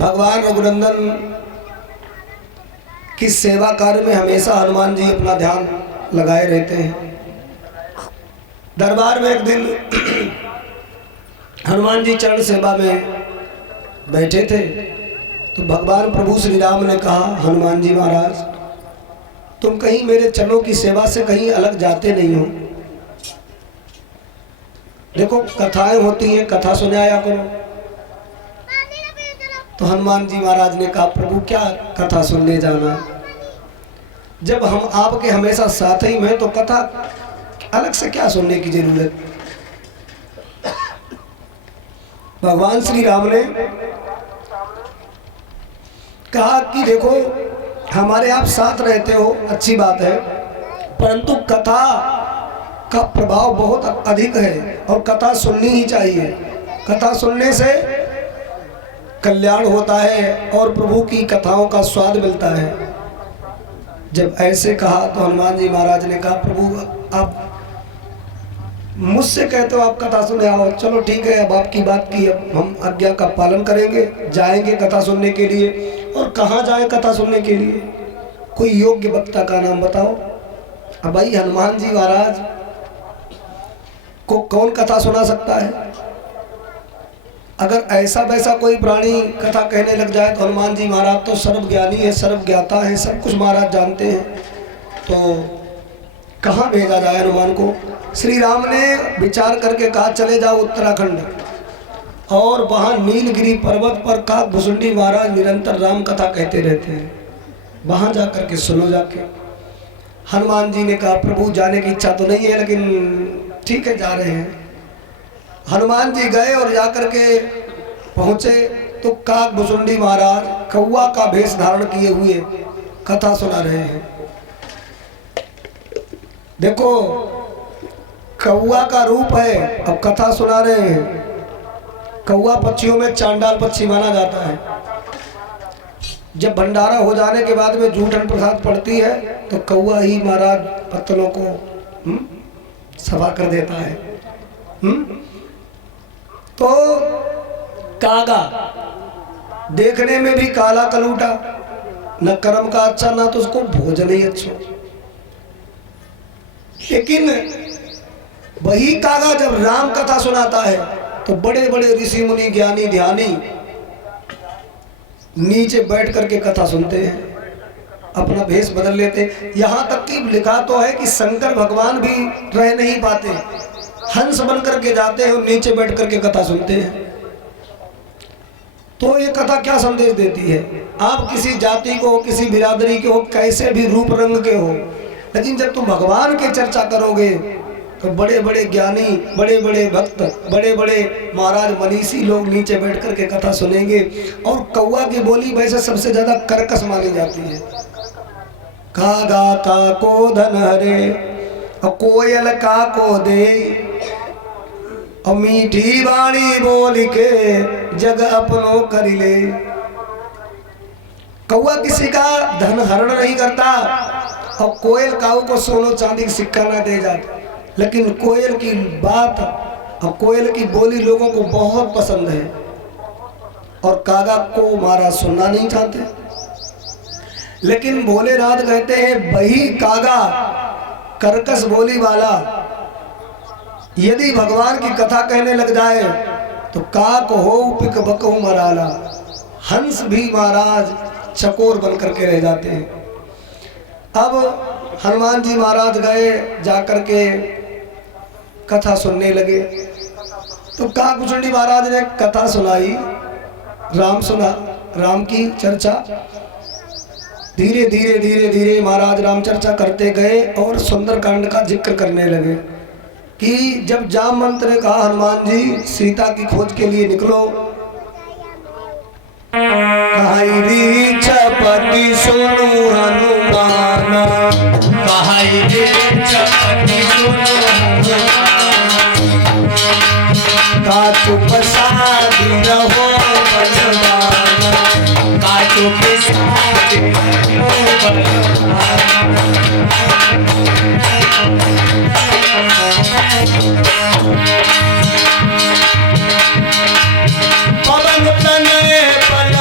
भगवान रघुनंदन की सेवा कार्य में हमेशा हनुमान जी अपना ध्यान लगाए रहते हैं। दरबार में एक दिन हनुमान जी चरण सेवा में बैठे थे तो भगवान प्रभु श्री राम ने कहा, हनुमान जी महाराज तुम कहीं मेरे चरणों की सेवा से कहीं अलग जाते नहीं हो। देखो कथाएं होती हैं, कथा सुनाया करो। तो हनुमान जी महाराज ने कहा, प्रभु क्या कथा सुनने जाना, जब हम आपके हमेशा साथ ही में तो कथा अलग से क्या सुनने की जरूरत। भगवान श्री राम ने कहा कि देखो हमारे आप साथ रहते हो अच्छी बात है, परंतु कथा का प्रभाव बहुत अधिक है और कथा सुननी ही चाहिए। कथा सुनने से कल्याण होता है और प्रभु की कथाओं का स्वाद मिलता है। जब ऐसे कहा तो हनुमान जी महाराज ने कहा, प्रभु आप मुझसे कहते हो आप कथा सुने आओ, चलो ठीक है, अब आपकी बात की, अब हम आज्ञा का पालन करेंगे, जाएंगे कथा सुनने के लिए। और कहाँ जाए कथा सुनने के लिए, कोई योग्य वक्ता का नाम बताओ। अब भाई हनुमान जी महाराज को कौन कथा सुना सकता है। अगर ऐसा वैसा कोई प्राणी कथा कहने लग जाए तो हनुमान जी महाराज तो सर्वज्ञानी है, सर्वज्ञाता है, सब कुछ महाराज जानते हैं, तो कहाँ भेजा जाए हनुमान को। श्री राम ने विचार करके कहा, चले जाओ उत्तराखंड, और वहाँ नीलगिरी पर्वत पर काकभुसुंडी महाराज निरंतर राम कथा कहते रहते हैं, वहाँ जा करके सुनो जाके। हनुमान जी ने कहा, प्रभु जाने की इच्छा तो नहीं है, लेकिन ठीक है जा रहे हैं। हनुमान जी गए और जाकर के पहुँचे तो काकभुसुंडी महाराज कौवा का भेष धारण किए हुए कथा सुना रहे हैं। देखो कौवा का रूप है, अब कथा सुना रहे हैं। कौवा पक्षियों में चांडाल पक्षी माना जाता है। जब भंडारा हो जाने के बाद में जूठन प्रसाद पड़ती है तो कौवा ही महाराज पत्तलों को सफा कर देता है। तो कागा देखने में भी काला कलूटा, न कर्म का अच्छा ना तो उसको भोजन ही अच्छा। लेकिन वही कागा जब राम कथा सुनाता है तो बड़े बड़े ऋषि मुनि ज्ञानी ध्यानी नीचे बैठ करके कथा सुनते हैं, अपना भेष बदल लेते। यहाँ तक कि लिखा तो है कि शंकर भगवान भी रह नहीं पाते, हंस बन करके जाते हैं और नीचे बैठ करके कथा सुनते हैं। तो ये कथा क्या संदेश देती है। आप किसी जाति को, किसी बिरादरी के हो, कैसे भी रूप रंग के हो, लेकिन जब तुम भगवान की चर्चा करोगे तो बड़े बड़े ज्ञानी, बड़े बड़े भक्त, बड़े बड़े महाराज मनीषी लोग नीचे बैठ करके कथा सुनेंगे। और कौवा की बोली वैसे सबसे ज्यादा कर्कश मानी जाती है। कागा का को धन हरे और कोयल का को दे, और मीठी वाणी बोल के जग अपनो कर ले। कौवा किसी का धन हरण नहीं करता और कोयल काऊ को सोनो चांदी का सिक्का ना दे जाता, लेकिन कोयल की बात और कोयल की बोली लोगों को बहुत पसंद है और कागा को महाराज सुनना नहीं चाहते। लेकिन भोलेनाथ कहते हैं वही कागा कर्कश बोली वाला यदि भगवान की कथा कहने लग जाए तो काक हो पिक बकहु मराला, हंस भी महाराज चकोर बन करके रह जाते हैं। अब हनुमान जी महाराज गए, जाकर के कथा सुनने लगे तो काकभुसुंडी महाराज ने कथा सुनाई, राम सुना, राम की चर्चा। धीरे धीरे धीरे धीरे महाराज राम चर्चा करते गए और सुंदरकांड का जिक्र करने लगे कि जब जामवंत ने कहा, हनुमान जी सीता की खोज के लिए निकलो, कहाई चपटी सुनु हनुमान, कहाई चपटी सुनु काचु प्रसादी रहो बलवान, काचु प्रसादी रहो बलवान। पवन तनय पल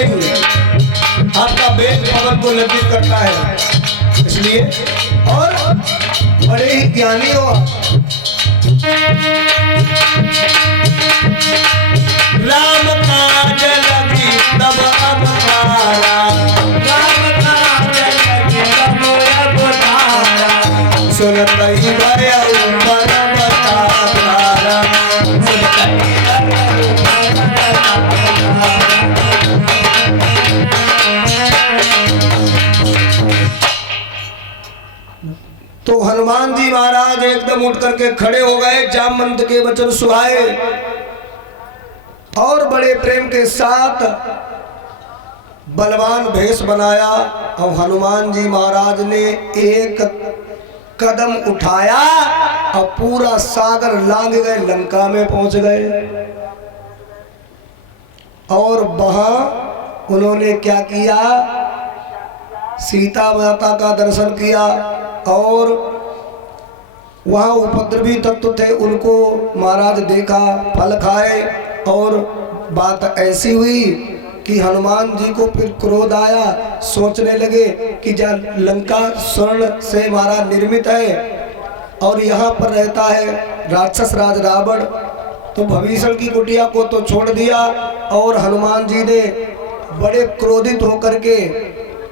नहीं, आपका वेग पवन को लज्जित करता है, इसलिए और बड़े ही ज्ञानी हो आप। राम काज लगी तब अवतारा, राम काज लगी तब अवतारा, सुनतई भयउ परम तारा, सुनतई भयउ परम तारा। तो हनुमान जी महाराज एकदम उठ करके खड़े हो गए, जामवंत के वचन सुहाए और बड़े प्रेम के साथ बलवान भेष बनाया। और हनुमान जी महाराज ने एक कदम उठाया और पूरा सागर लांघ गए, लंका में पहुंच गए। और वहां उन्होंने क्या किया, सीता माता का दर्शन किया और वहाँ उपद्रवी तत्व थे उनको महाराज देखा, फल खाए। और बात ऐसी हुई कि हनुमान जी को फिर क्रोध आया, सोचने लगे कि जब लंका स्वर्ण से महाराज निर्मित है और यहाँ पर रहता है राक्षस राज रावण, तो भविष्य की कुटिया को तो छोड़ दिया। और हनुमान जी ने बड़े क्रोधित होकर के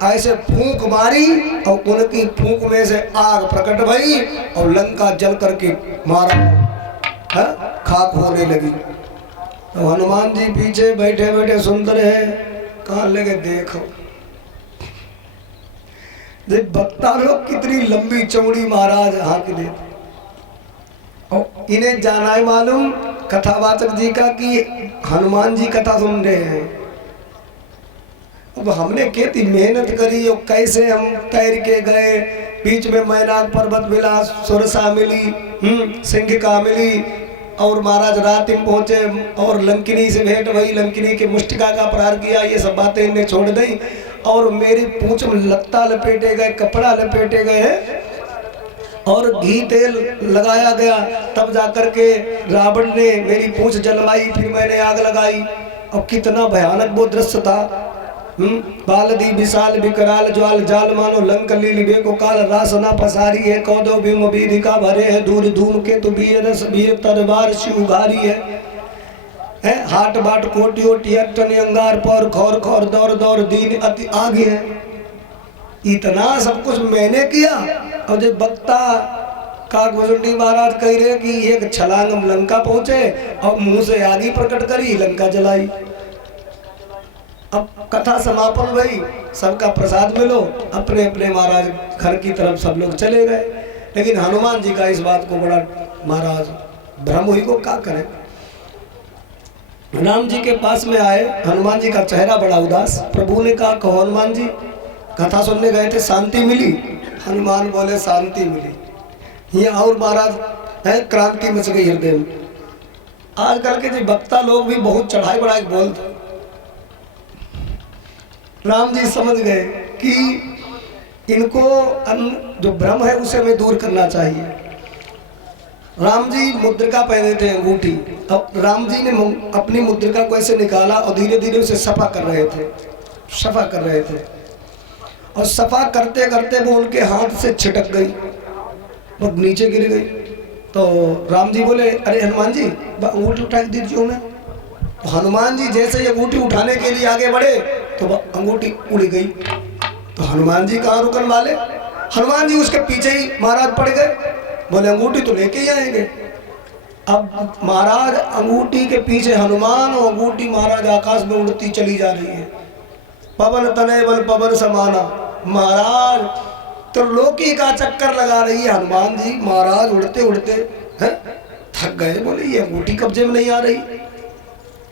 ऐसे फूंक मारी और उनकी फूंक में से आग प्रकट भई और लंका जल करके मारा, खाक होने लगी। तो हनुमान जी पीछे बैठे बैठे सुन रहे हैं, कहाँ लगे देखो देख बता लोग कितनी लंबी चौड़ी महाराज हाँक देते। और इन्हें जाना है मालूम कथावाचक जी का कि हनुमान जी कथा सुन रहे हैं। अब हमने कितनी मेहनत करी और कैसे हम तैर के गए, बीच में मैनाक पर्वत मिला, सुरसा मिली, सिंहिका मिली और महाराज रात में पहुंचे और लंकिनी से भेंट भई, लंकिनी के मुष्टिका का प्रहार किया। ये सब बातें इन्हें छोड़ दी और मेरी पूंछ में लत्ता लपेटे गए, कपड़ा लपेटे गए हैं और घी तेल लगाया गया, तब जाकर के रावण ने मेरी पूंछ जलवाई, फिर मैंने आग लगाई। और कितना भयानक वो दृश्य था। बालदी विशाल विकराल ज्वाल जाल मानो लंक लील बेको काल रासना पसारी है, कौदो भीम बीधिका भरे है, दूर धूम के तु वीर रस वीर तरवार शिव उघारी है, हाट बाट कोटि ओटि अट्टन अंगार पर खौर खौर दौर दौर दीन अति आगे है। इतना सब कुछ मैंने किया। और जब वक्ता काकभुजंडी महाराज कह रहे कि एक छलांग हम लंका पहुंचे और मुंह से आगे प्रकट करी, लंका जलाई। अब कथा समापन भई, सबका प्रसाद मिलो, अपने अपने महाराज घर की तरफ सब लोग चले गए। लेकिन हनुमान जी का इस बात को बड़ा महाराज भ्रम हुई को क्या करें। राम जी के पास में आए, हनुमान जी का चेहरा बड़ा उदास। प्रभु ने कहा कहो हनुमान जी, कथा सुनने गए थे, शांति मिली? हनुमान बोले शांति मिली। ये और महाराज है क्रांति मच गई हृदय में। आजकल के जो वक्ता लोग भी बहुत चढ़ाई बढ़ाई बोलते। राम जी समझ गए कि इनको जो भ्रम है उसे हमें दूर करना चाहिए। राम जी मुद्रिका पहने थे, अंगूठी। अब राम जी ने अपनी मुद्रिका को ऐसे निकाला और धीरे धीरे उसे सफा कर रहे थे, सफा कर रहे थे। और सफा करते करते वो उनके हाथ से छिटक गई, वो नीचे गिर गई। तो राम जी बोले अरे हनुमान जी अंगूठी उठा के दीजिए उन्हें। तो हनुमान जी जैसे ये अंगूठी उठाने के लिए आगे बढ़े तो वह अंगूठी उड़ गई। तो हनुमान जी कहाँ रुकन वाले, हनुमान जी उसके पीछे ही महाराज पड़ गए। बोले अंगूठी तो लेके ही आएंगे। अब महाराज अंगूठी के पीछे हनुमान और अंगूठी महाराज आकाश में उड़ती चली जा रही है। पवन तनय बल पवन समाना, महाराज त्रिलोकी का चक्कर लगा रही है हनुमान जी। महाराज उड़ते उड़ते हैं थक गए। बोले ये अंगूठी कब्जे में नहीं आ रही,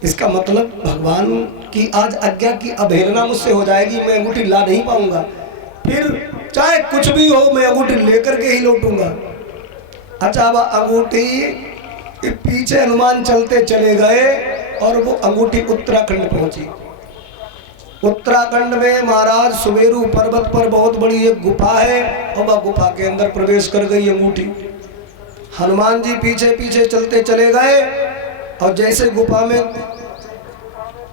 इसका मतलब भगवान की आज आज्ञा की अवहेलना मुझसे हो जाएगी, मैं अंगूठी ला नहीं पाऊंगा। फिर चाहे कुछ भी हो मैं अंगूठी लेकर के ही लौटूंगा। अच्छा अब अंगूठी के पीछे हनुमान चलते चले गए और वो अंगूठी उत्तराखंड पहुंची। उत्तराखंड में महाराज सुमेरु पर्वत पर बहुत बड़ी एक गुफा है और वह गुफा के अंदर प्रवेश कर गई अंगूठी। हनुमान जी पीछे पीछे चलते चले गए और जैसे गुफा में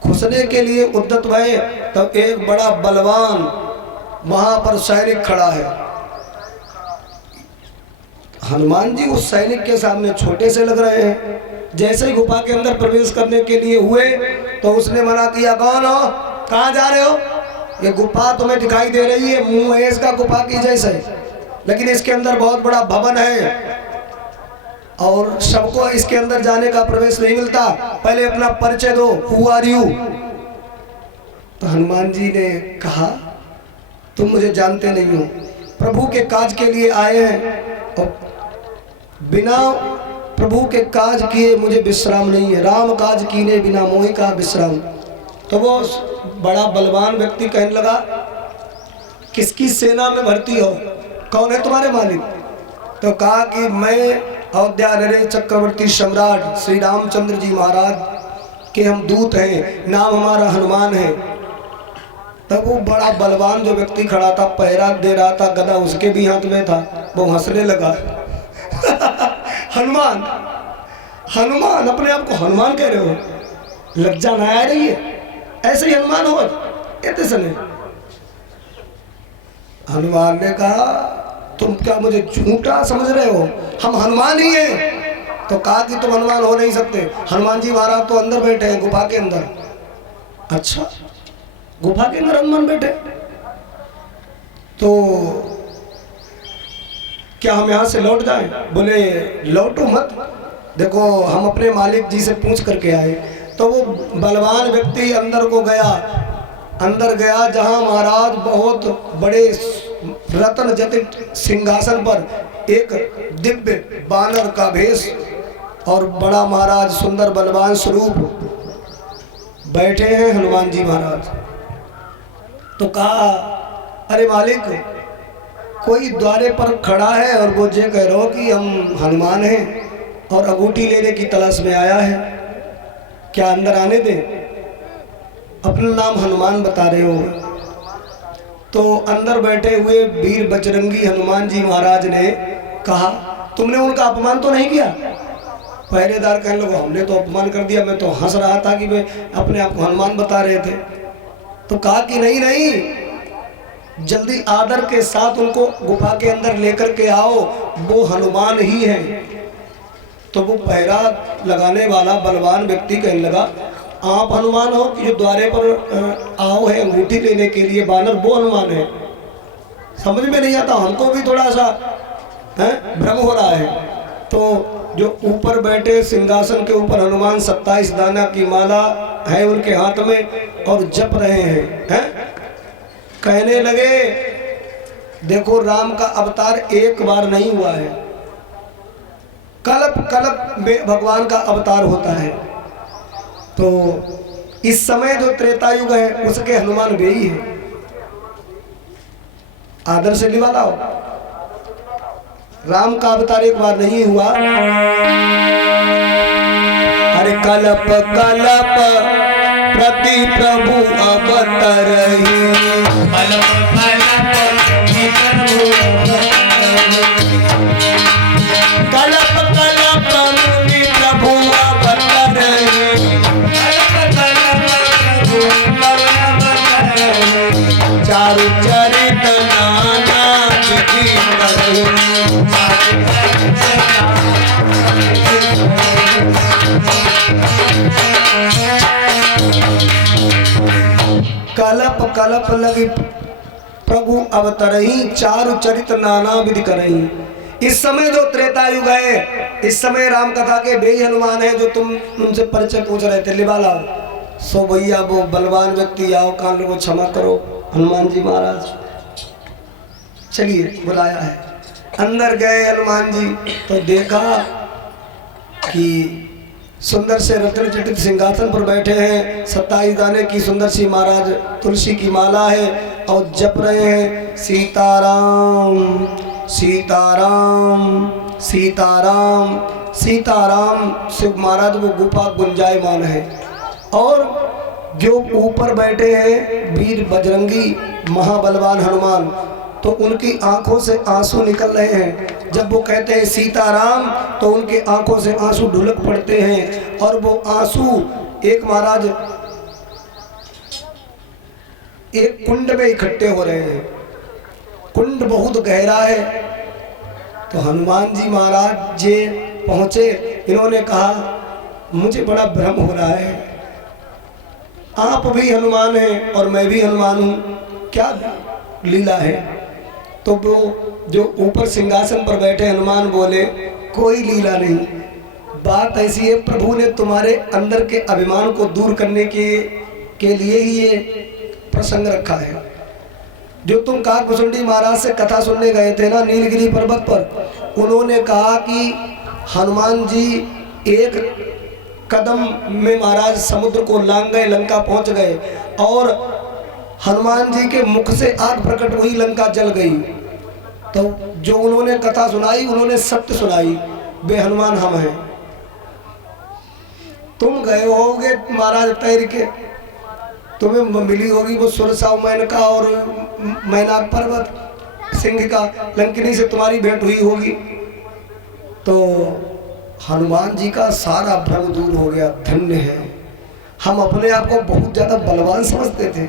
घुस घुसने के लिए उद्यत भये तब एक बड़ा बलवान वहां पर सैनिक खड़ा है। हनुमान जी उस सैनिक के सामने छोटे से लग रहे हैं। जैसे ही गुफा के अंदर प्रवेश करने के लिए हुए तो उसने मना किया, कौन हो, कहाँ जा रहे हो? ये गुफा तुम्हें दिखाई दे रही है मुंह है इसका गुफा की जैसे, लेकिन इसके अंदर बहुत बड़ा भवन है और सबको इसके अंदर जाने का प्रवेश नहीं मिलता। पहले अपना परिचय दो, हु आर यू? तो हनुमान जी ने कहा, तुम मुझे जानते नहीं हो, प्रभु के काज के लिए आए हैं और बिना प्रभु के काज किए मुझे विश्राम नहीं है। राम काज कीने बिना मोहि का विश्राम। तो वो बड़ा बलवान व्यक्ति कहने लगा, किसकी सेना में भर्ती हो, कौन है तुम्हारे मालिक? तो कहा कि मैं अयोध्या नरेश चक्रवर्ती सम्राट श्री रामचंद्र जी महाराज के हम दूत हैं, नाम हमारा हनुमान है। तब वो बड़ा बलवान जो व्यक्ति खड़ा था, पहरा दे रहा था, गदा उसके भी हाथ में था, वो हंसने लगा। हनुमान, हनुमान, अपने आप को हनुमान कह रहे हो, लज्जा ना आ रही है? ऐसे ही हनुमान हो इतने सने। हनुमान ने कहा, तुम क्या मुझे झूठा समझ रहे हो? हम हनुमान ही हैं। तो कहा कि तुम हनुमान हो नहीं सकते, हनुमान जी महाराज तो अंदर बैठे हैं गुफा के अंदर। अच्छा, गुफा के अंदर हनुमान बैठे? तो क्या हम यहाँ से लौट जाएं? बोले लौटो मत, देखो हम अपने मालिक जी से पूछ करके आए। तो वो बलवान व्यक्ति अंदर को गया, अंदर गया जहाँ महाराज बहुत बड़े रत्न जटित सिंहासन पर एक दिव्य बानर का भेष और बड़ा महाराज सुंदर बलवान स्वरूप बैठे हैं हनुमान जी महाराज। तो कहा, अरे मालिक, कोई द्वारे पर खड़ा है और वो ये कह रहा हो कि हम हनुमान हैं और अंगूठी लेने की तलाश में आया है, क्या अंदर आने दें? अपना नाम हनुमान बता रहे हो। तो अंदर बैठे हुए वीर बजरंगी हनुमान जी महाराज ने कहा, तुमने उनका अपमान तो नहीं किया? पहरेदार कहने लगा, हमने तो अपमान कर दिया, मैं तो हंस रहा था कि वे अपने आप को हनुमान बता रहे थे। तो कहा कि नहीं नहीं, जल्दी आदर के साथ उनको गुफा के अंदर लेकर के आओ, वो हनुमान ही हैं। तो वो पहरा लगाने वाला बलवान व्यक्ति कहने लगा, आप हनुमान हो कि जो द्वारे पर आओ है अंगूठी लेने के लिए बानर, वो हनुमान है? समझ में नहीं आता, हमको भी थोड़ा सा भ्रम हो रहा है। तो जो ऊपर बैठे सिंहासन के ऊपर हनुमान 27 दाना की माला है उनके हाथ में और जप रहे हैं, कहने लगे, देखो राम का अवतार एक बार नहीं हुआ है, कल्प कल्प में भगवान का अवतार होता है। तो इस समय जो त्रेता युग है उसके हनुमान वे ही है। आदर से निवाला हो, राम का अवतार एक बार नहीं हुआ। अरे कल्प कल्प प्रति प्रभु अवतरहि, कल्प कल्प मुनि प्रभु अवतरहि, चारु चरित नाना विधि करहि। कलप कलप लगी प्रभु अवतरहि, चारु चरित नाना विधि करहि। इस समय जो त्रेता युग है, इस समय राम कथा के वे हनुमान है जो तुम उनसे परिचय पूछ रहे थे। लिबाला सो भैया वो बलवान व्यक्ति आओ, कान को क्षमा करो हनुमान जी महाराज। चलिए बुलाया है। अंदर गए हनुमान जी तो देखा कि सुंदर से रत्न जटित सिंहासन पर बैठे हैं, 27 दाने की सुंदर सी महाराज तुलसी की माला है और जप रहे हैं, सीताराम सीताराम सीताराम सीताराम। शिव महाराज वो गुफा गुंजायमान है और जो ऊपर बैठे हैं वीर बजरंगी महाबलवान हनुमान, तो उनकी आंखों से आंसू निकल रहे हैं। जब वो कहते हैं सीताराम तो उनकी आंखों से आंसू ढुलक पड़ते हैं और वो आंसू एक महाराज एक कुंड में इकट्ठे हो रहे हैं। कुंड बहुत गहरा है। तो हनुमान जी महाराज जी पहुंचे। इन्होंने कहा मुझे बड़ा भ्रम हो रहा है, आप भी हनुमान हैं और मैं भी हनुमान हूँ, क्या लीला है? तो वो जो ऊपर सिंहासन पर बैठे हनुमान बोले कोई लीला नहीं, बात ऐसी है प्रभु ने तुम्हारे अंदर के अभिमान को दूर करने के लिए ही ये प्रसंग रखा है। जो तुम काकभुसुंडी महाराज से कथा सुनने गए थे ना नीलगिरी पर्वत पर, उन्होंने कहा कि हनुमान जी एक कदम में महाराज समुद्र को लांग गए, लंका पहुंच गए और हनुमान जी के मुख से आग प्रकट हुई, लंका जल गई। तो जो उन्होंने कथा सुनाई उन्होंने सत्य सुनाई, वे हनुमान हम हैं। तुम गए होगे महाराज तैर के, तुम्हें मिली होगी वो सुरसा मैनका और मैनाक पर्वत सिंह का, लंकिनी से तुम्हारी भेंट हुई होगी। तो हनुमान जी का सारा भ्रम दूर हो गया, धन्य है। हम अपने आप को बहुत ज्यादा बलवान समझते थे।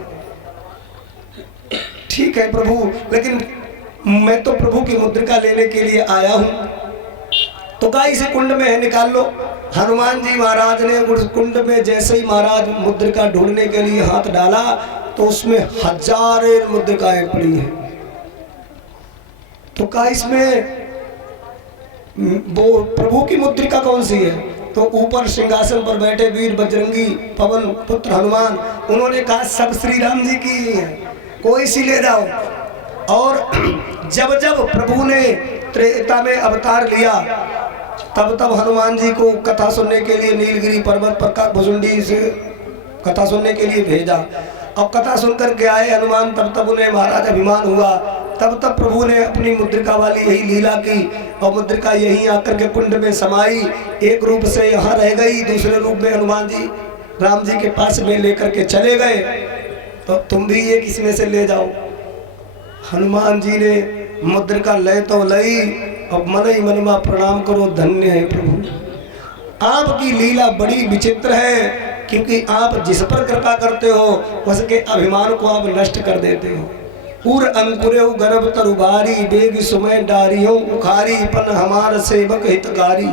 ठीक है प्रभु, लेकिन मैं तो प्रभु की मुद्रिका लेने के लिए आया हूं। तो कहा इसे कुंड में है, निकाल लो। हनुमान जी महाराज ने उस कुंड में जैसे ही महाराज मुद्रिका ढूंढने के लिए हाथ डाला तो उसमें हजारों मुद्रिकाएं पड़ी हैं। तो कहा इसमें वो प्रभु की मुद्रिका कौन सी है? तो ऊपर सिंहासन पर बैठे वीर बजरंगी पवन पुत्र हनुमान, उन्होंने कहा सब श्री राम जी की है, कोई सी ले जाओ। और जब जब प्रभु ने त्रेता में अवतार लिया तब तब हनुमान जी को कथा सुनने के लिए नीलगिरी पर्वत पर काकभुसुंडी से कथा सुनने के लिए भेजा। अब कथा सुनकर के आए हनुमान, तब तब उन्हें महाराज अभिमान हुआ। तब तब प्रभु ने अपनी मुद्रिका वाली यही लीला की और मुद्रिका यहीं आकर के कुंड में समाई। एक रूप से यहाँ रह गई, दूसरे रूप में हनुमान जी राम जी के पास में लेकर के चले गए। तो तुम भी ये किसी में से ले जाओ। हनुमान जी ने मुद्रिका ले तो लई और मन ही मन में प्रणाम करो, धन्य है प्रभु। आपकी लीला बड़ी विचित्र है, क्योंकि आप जिस पर कृपा करते हो उसके अभिमान को आप नष्ट कर देते हो। उर अंकुरे गर्भ तरुबारी बेग सुमय डारियों उखारी पन हमार सेवक हितकारी।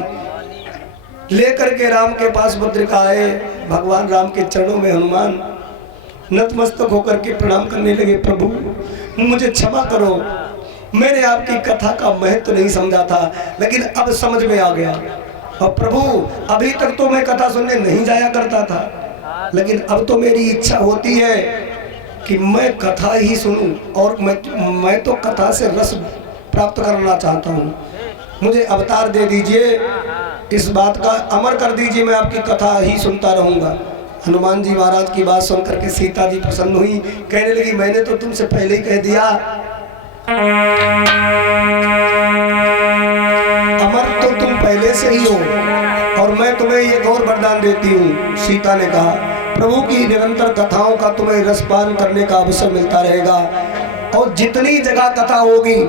लेकर के राम के पास मुद्रिका आए, भगवान राम के चरणों में हनुमान नतमस्तक होकर के प्रणाम करने लगे। प्रभु मुझे क्षमा करो, मैंने आपकी कथा का महत्व नहीं समझा था, लेकिन अब समझ में आ गया। और प्रभु अभी तक तो मैं कथा सुनने नहीं जाया करता था, लेकिन अब तो मेरी इच्छा होती है कि मैं कथा ही सुनूं, और मैं तो कथा से रस प्राप्त करना चाहता हूं। मुझे अवतार दे दीजिए, इस बात का अमर कर दीजिए, मैं आपकी कथा ही सुनता रहूंगा। हनुमान जी महाराज की बात सुनकर के सीता जी प्रसन्न हुई, कहने लगी मैंने तो तुमसे पहले ही कह दिया, अमर तो तुम पहले से ही हो, और मैं तुम्हें एक और वरदान देती हूँ। सीता ने कहा प्रभु की निरंतर कथाओं का तुम्हें रसपान करने का अवसर मिलता रहेगा, और जितनी जगह कथा होगी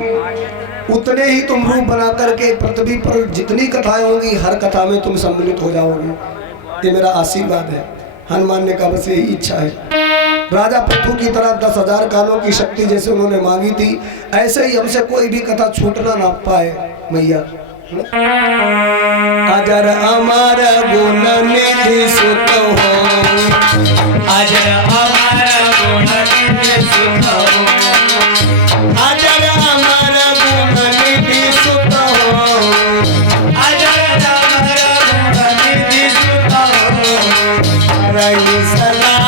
उतने ही तुम रूप बना करके पृथ्वी पर जितनी कथाएं होंगी हर कथा में तुम सम्मिलित हो जाओगे। ये मेरा आशीर्वाद है। हनुमान ने कहा बस यही इच्छा है। राजा पृथु की तरह 10,000 कानों की शक्ति जैसे उन्होंने मांगी थी, ऐसे ही हमसे कोई भी कथा छूटना ना पाए मैया। अजर अमर गुण निधि सुत हो, अजर अमर गुण निधि सुत हो, अजर अमर गुण निधि सुत हो, अजर अमर गुण निधि सुत हो, रही सदा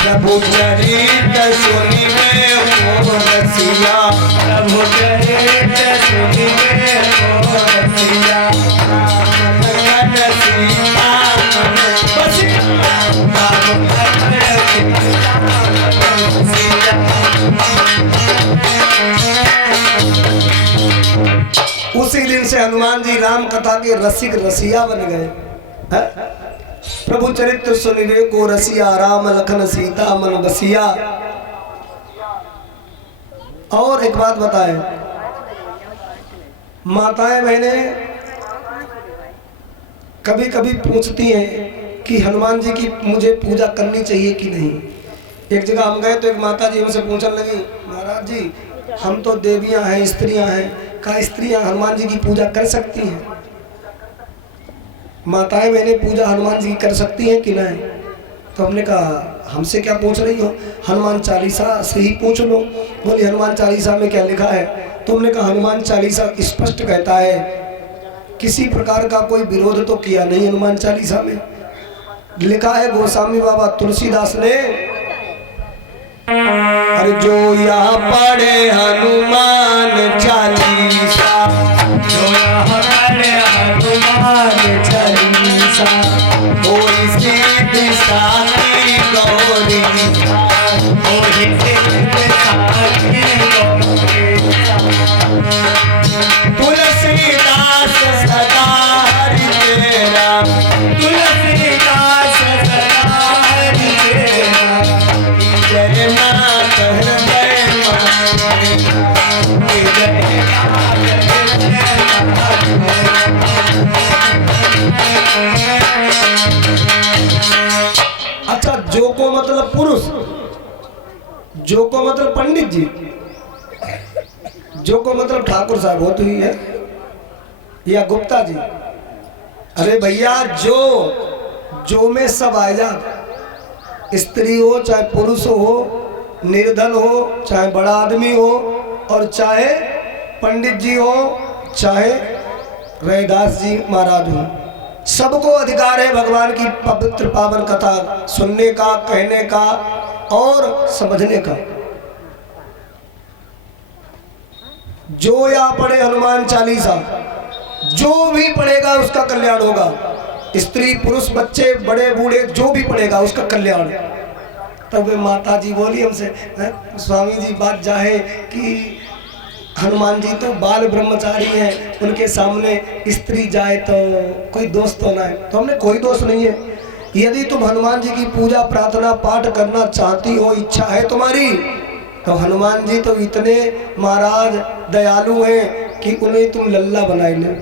प्रभु चरित सुनिवे हो रसिया, प्रभु चरित सुनिवे हो रसिया। हनुमान जी राम कथा के रसिक रसिया बन गए हैं? प्रभु चरित्र सुनिवे को रसिया, राम लखन सीता मन बसिया। और एक बात बताएं, माताएं बहनें कभी कभी पूछती हैं कि हनुमान जी की मुझे पूजा करनी चाहिए कि नहीं। एक जगह हम गए तो एक माता जी हमसे पूछने लगी, महाराज जी हम तो देवियां हैं, स्त्रियां हैं, क्या स्त्रियां हनुमान जी की पूजा कर सकती हैं? माताएं बहनें पूजा हनुमान जी की कर सकती हैं कि नहीं? तो हमने कहा हमसे क्या पूछ रही हो, हनुमान चालीसा से ही पूछ लो। बोली हनुमान चालीसा में क्या लिखा है? तो हमने कहा हनुमान चालीसा स्पष्ट कहता है, किसी प्रकार का कोई विरोध तो किया नहीं हनुमान चालीसा में। लिखा है गोस्वामी बाबा तुलसीदास ने, अरे जो यहाँ पढ़े हनुमान चालीसा, जो यहाँ पढ़े हनुमान चालीसा, कोई सिद्ध साखी गौरी, कोई सिद्ध साखी गौरी। तुलसीदास सदा हरि तेरा, तुलसीदास सदा हरि तेरा, जय मात हृदय माते, जय अच्छा, जो को मतलब पुरुष, जो को मतलब पंडित जी, जो को मतलब ठाकुर साहब हो तो ही है या गुप्ता जी। अरे भैया जो में सब आ जा, स्त्री हो चाहे पुरुष हो, निर्धन हो चाहे बड़ा आदमी हो, और चाहे पंडित जी हो चाहे रैदास जी महाराज हो, सबको अधिकार है भगवान की पवित्र पावन कथा सुनने का, कहने का और समझने का। जो या पढ़े हनुमान चालीसा, जो भी पढ़ेगा उसका कल्याण होगा। स्त्री पुरुष बच्चे बड़े बूढ़े जो भी पढ़ेगा उसका कल्याण। तब वे माता जी बोली हमसे, स्वामी जी बात जाहे कि हनुमान जी तो बाल ब्रह्मचारी हैं, उनके सामने स्त्री जाए तो कोई दोष तो ना है। तो हमने कोई दोष नहीं है। यदि तुम हनुमान जी की पूजा प्रार्थना पाठ करना चाहती हो, इच्छा है तुम्हारी, तो हनुमान जी तो इतने महाराज दयालु हैं कि उन्हें तुम लल्ला बनाए ले।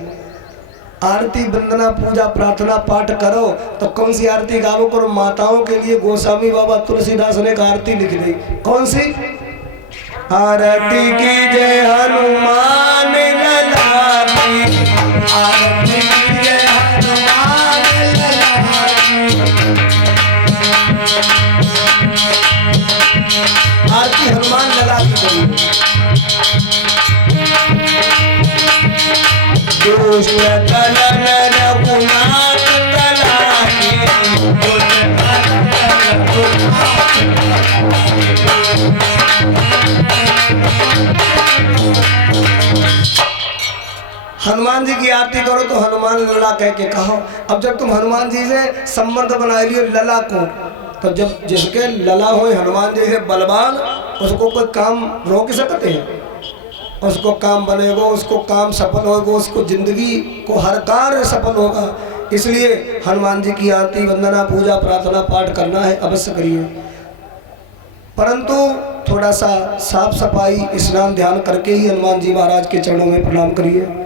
आरती वंदना पूजा प्रार्थना पाठ करो तो कौन सी आरती गावो करो? माताओं के लिए गोस्वामी बाबा तुलसीदास ने एक आरती लिख दी। कौन सी? आरती की जय हनुमान लला की, आरती की जय हनुमान लला की। आरती हनुमान लला की करी। दुष्ट दलन रघुनाथ तलाही, दुष्ट दलन रघुनाथ हनुमान जी की आरती करो तो हनुमान लला कह के कहो। अब जब तुम हनुमान जी से संबंध बना लियो लला को, तो जब जिसके लला हो हनुमान जी से बलवान, उसको कोई काम रोक सकते हैं? उसको काम बनेगा, उसको काम सफल होगा, उसको जिंदगी को हर कार्य सफल होगा। इसलिए हनुमान जी की आरती वंदना पूजा प्रार्थना पाठ करना है, अवश्य करिए। परंतु थोड़ा सा साफ सफाई स्नान ध्यान करके ही हनुमान जी महाराज के चरणों में प्रणाम करिए।